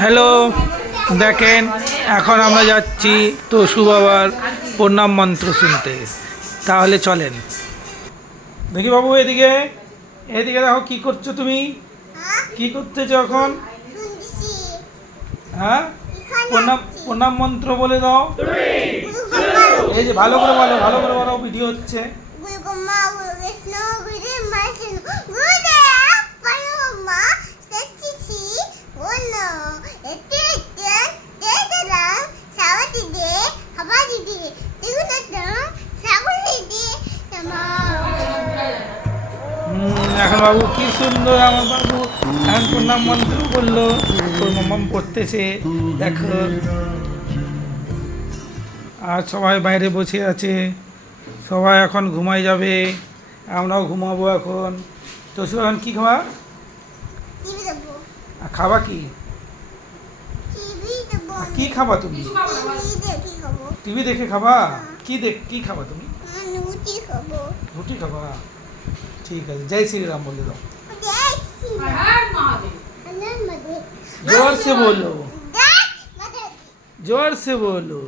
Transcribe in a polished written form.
Hello, দেখেন এখন আমরা যাচ্ছি তোষু বাবার প্রণাম মন্ত্র শুনতে। তাহলে চলেন। দেখি বাবু, এদিকে এদিকে দেখো, কি করছো তুমি? কি করতেছো এখন? হ্যাঁ, প্রণাম প্রণাম মন্ত্র বলে দাও। এই যে ভালো করে বলো, ভালো করে বলো, ভিডিও হচ্ছে। এখন বাবু কি সুন্দর, আমার বাবু এখন প্রণাম মন্ত্র বললো, ওর মাম্মাম পড়তেছে দেখো। আর সবাই বাইরে বসে আছে, সবাই এখন ঘুমাই যাবে, আমরাও ঘুমাবো এখন। তো এখন কি খাবা? খাবা কি? কি খাবা তুমি? টিভি দেখে খাবা? কি খাবা তুমি? রুটি খাবা? ঠিক আছে, জয় শ্রীরাম বলে দাও। जोर से बोलो, जोर से बोलो।